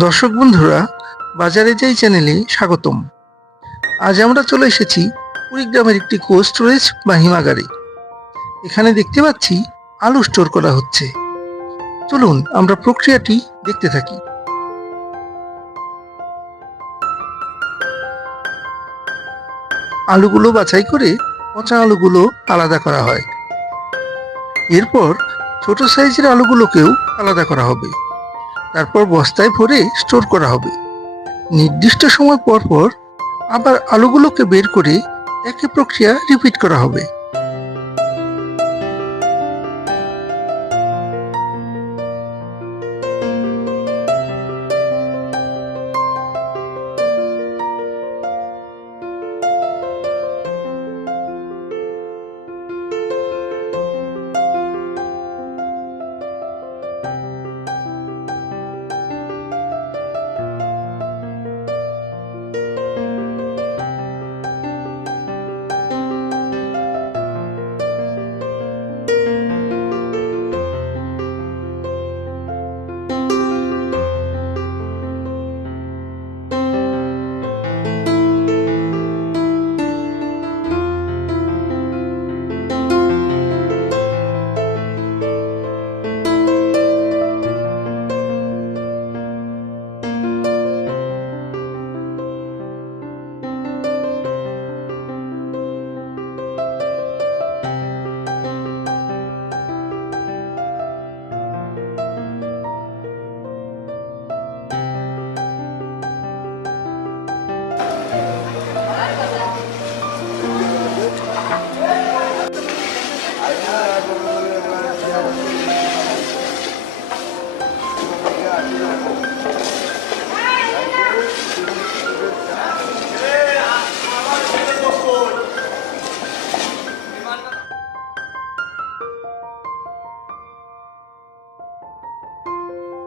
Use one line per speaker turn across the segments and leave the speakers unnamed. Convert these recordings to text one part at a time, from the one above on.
দর্শক বন্ধুরা, বাজারে যাই চ্যানেলে স্বাগতম। আজ আমরা চলে এসেছি কুড়িগ্রামের একটি কোল্ড স্টোরেজ বা হিমাগারে। এখানে দেখতে পাচ্ছি আলু স্টোর করা হচ্ছে। চলুন, আমরা প্রক্রিয়াটি দেখতে থাকি। আলুগুলো বাছাই করে পচা আলুগুলো আলাদা করা হয়। এরপর ছোট সাইজের আলুগুলোকেও আলাদা করা হবে। তারপর বস্তায় ভরে স্টোর করা হবে। নির্দিষ্ট সময় পরপর পর আবার আলুগুলোকে বের করে একই প্রক্রিয়া রিপিট করা হবে।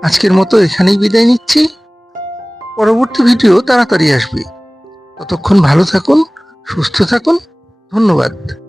আজকের মতো এখানেই বিদায় নিচ্ছি। পরবর্তী ভিডিও তাড়াতাড়ি আসবে। ততক্ষণ ভালো থাকুন, সুস্থ থাকুন। ধন্যবাদ।